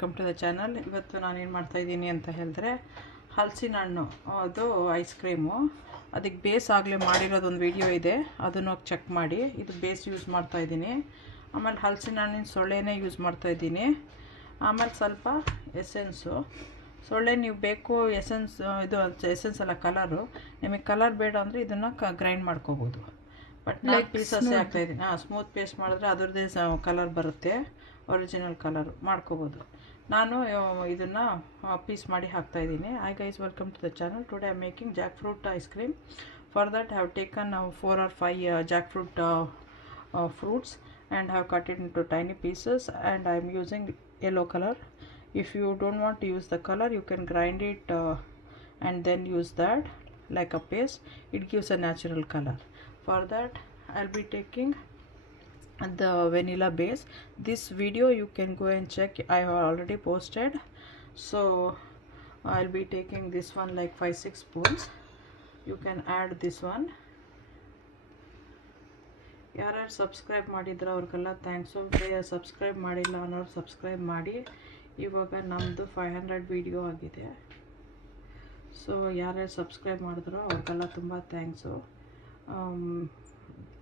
Welcome to the channel. ಇವತ್ತು ನಾನೇನು ಮಾಡ್ತಾಯಿದ್ದೀನಿ ಅಂತ ಹೇಳಿದ್ರೆ ಹಲಸಿನ ಹಣ್ಣು ಅದು ಐಸ್ ಕ್ರೀಮು. ಅದಕ್ಕೆ ಬೇಸ್ ಆಗಲೇ ಮಾಡಿರೋದೊಂದು ವಿಡಿಯೋ ಇದೆ, ಅದನ್ನು ಚೆಕ್ ಮಾಡಿ. ಇದು ಬೇಸ್ ಯೂಸ್ ಮಾಡ್ತಾಯಿದ್ದೀನಿ. ಆಮೇಲೆ ಹಲಸಿನ ಹಣ್ಣಿನ ಸೊಳ್ಳೆನೇ ಯೂಸ್ ಮಾಡ್ತಾಯಿದ್ದೀನಿ. ಆಮೇಲೆ ಸ್ವಲ್ಪ ಎಸೆನ್ಸು. ಸೊಳ್ಳೆ ನೀವು ಬೇಕು ಎಸೆನ್ಸ್, ಇದು ಎಸೆನ್ಸ್ ಅಲ್ಲ ಕಲರು. ನಿಮಗೆ ಕಲರ್ ಬೇಡ ಅಂದರೆ ಇದನ್ನು ಗ್ರೈಂಡ್ ಮಾಡ್ಕೋಬೋದು. ಬಟ್ ನಾನು ಪೀಸಸ್ಸೇ ಹಾಕ್ತಾಯಿದ್ದೀನಿ. ಸ್ಮೂತ್ ಪೇಸ್ಟ್ ಮಾಡಿದ್ರೆ ಅದರದ್ದೇ ಕಲರ್ ಬರುತ್ತೆ, ಒರಿಜಿನಲ್ ಕಲರ್ ಮಾಡ್ಕೋಬೋದು. ನಾನು ಇದನ್ನು ಪೀಸ್ ಮಾಡಿ ಹಾಕ್ತಾಯಿದ್ದೀನಿ. Hi guys, welcome to the channel. Today I am making jackfruit ice cream. For that have taken 4 or 5 jack fruit fruits and have cut it into tiny pieces, and I am using yellow color. If you don't want to use the color, you can grind it and then use that like a paste. It gives a natural color. For that I'll be taking the vanilla base. This video you can go and check, I have already posted. So I'll be taking this one like 5-6 spoons. You can add this one. ಯಾರ್ಯಾರು ಸಬ್ಸ್ಕ್ರೈಬ್ ಮಾಡಿದ್ರೆ ಅವ್ರಿಗೆಲ್ಲ thanks. Subscribe ಮಾಡಿಲ್ಲ ಅನ್ನೋರು ಸಬ್ಸ್ಕ್ರೈಬ್ ಮಾಡಿ. ಇವಾಗ ನಮ್ಮದು 500 ವಿಡಿಯೋ ಆಗಿದೆ. ಸೊ ಯಾರ್ಯಾರು ಸಬ್ಸ್ಕ್ರೈಬ್ ಮಾಡಿದ್ರೋ ಅವ್ರಿಗೆಲ್ಲ ತುಂಬ thanks.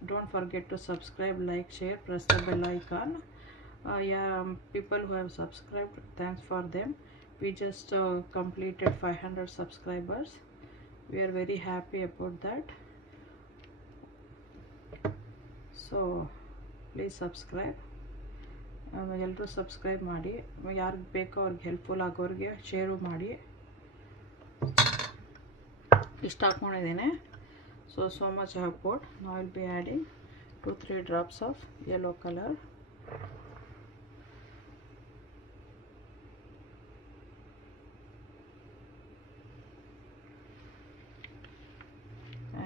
Don't forget to subscribe, like, share, press the bell icon. People who have subscribed, thanks for them. We just completed 500 subscribers. We are very happy about that. So please subscribe. ಎಲ್ಲರೂ ಸಬ್ಸ್ಕ್ರೈಬ್ ಮಾಡಿ. ಯಾರಿಗೆ ಬೇಕೋ ಅವ್ರಿಗೆ ಹೆಲ್ಪ್ಫುಲ್ ಆಗೋರಿಗೆ ಶೇರು ಮಾಡಿ. ಇಷ್ಟು ಹಾಕ್ಕೊಂಡಿದ್ದೀನಿ. So much I have put. Now I will be adding 2-3 drops of yellow color.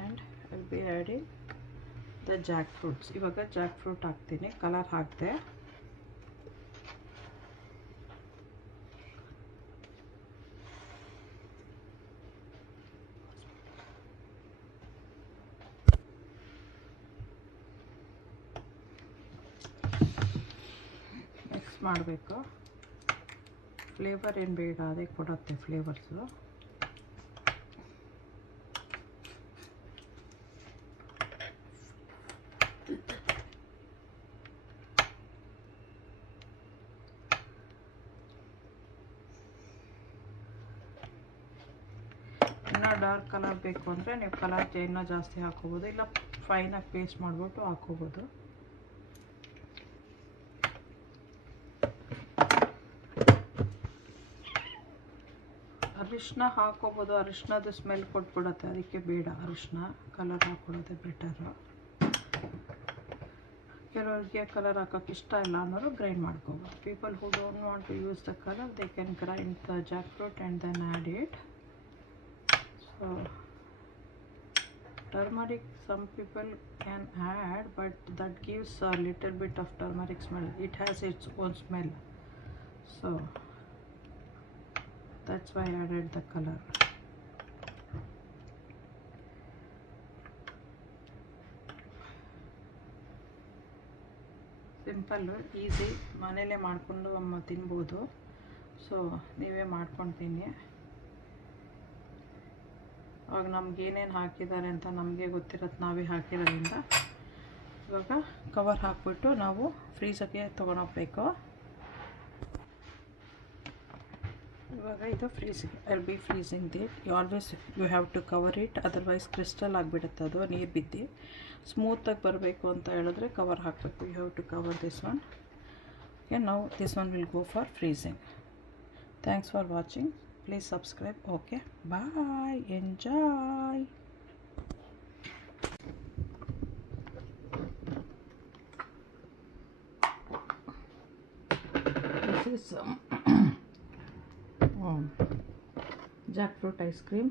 And I will be adding the jackfruits. ಇವಾಗ jackfruit ಹಾಕ್ತೀನಿ. ಕಲರ್ ಹಾಕಿದೆ. ಮಾಡಬೇಕು. ಫ್ಲೇವರ್ ಏನು ಬೇಡ, ಅದೇ ಕೊಡುತ್ತೆ ಫ್ಲೇವರ್ಸು. ಇನ್ನೂ ಡಾರ್ಕ್ ಕಲರ್ ಬೇಕು ಅಂದರೆ ನೀವು ಕಲರ್ ಇನ್ನೂ ಜಾಸ್ತಿ ಹಾಕೋಬೋದು, ಇಲ್ಲ ಫೈನಾಗಿ ಪೇಸ್ಟ್ ಮಾಡಿಬಿಟ್ಟು ಹಾಕೋಬೋದು. ಅರಿಶಿನ ಹಾಕೋಬೋದು, ಅರಿಶಿನದ ಸ್ಮೆಲ್ ಕೊಟ್ಬಿಡುತ್ತೆ, ಅದಕ್ಕೆ ಬೇಡ. ಅರಿಶಿನ ಕಲರ್ ಹಾಕ್ಕೊಡೋದೇ ಬೆಟರು. ಕೆಲವರಿಗೆ ಕಲರ್ ಹಾಕೋಕ್ಕೆ ಇಷ್ಟ ಇಲ್ಲ ಅನ್ನೋರು ಗ್ರೈಂಡ್ ಮಾಡ್ಕೋಬೋದು. People who don't want to use the colour, they can grind the jackfruit and then add it. So turmeric some people can add, but that gives a little bit of turmeric smell. It has its own smell. So that's why I added the color. Simple, easy, ಮನೇಲೇ ಮಾಡಿಕೊಂಡು ತಿನ್ಬೋದು. ಸೊ ನೀವೇ ಮಾಡ್ಕೊಂಡು ತಿನ್ನಿ. ಅವಾಗ ನಮಗೇನೇನು ಹಾಕಿದ್ದಾರೆ ಅಂತ ನಮಗೆ ಗೊತ್ತಿರೋದು, ನಾವೇ ಹಾಕಿರೋದ್ರಿಂದ. ಇವಾಗ ಕವರ್ ಹಾಕ್ಬಿಟ್ಟು ನಾವು ಫ್ರೀಜರ್ಗೆ ತೊಗೊಂಡೋಗ್ಬೇಕು. ಇವಾಗ ಇದು freezing, I'll be freezing it. You have to cover it, otherwise crystal ಆಗಿಬಿಡುತ್ತೆ, ಅದು ನೀರು ಬಿದ್ದು. ಸ್ಮೂತಾಗಿ ಬರಬೇಕು ಅಂತ ಹೇಳಿದ್ರೆ ಕವರ್ ಹಾಕಬೇಕು. You have to cover this one. Okay, now this one will go for freezing. Thanks for watching. Please subscribe. Okay, bye, enjoy. This is jackfruit ice cream.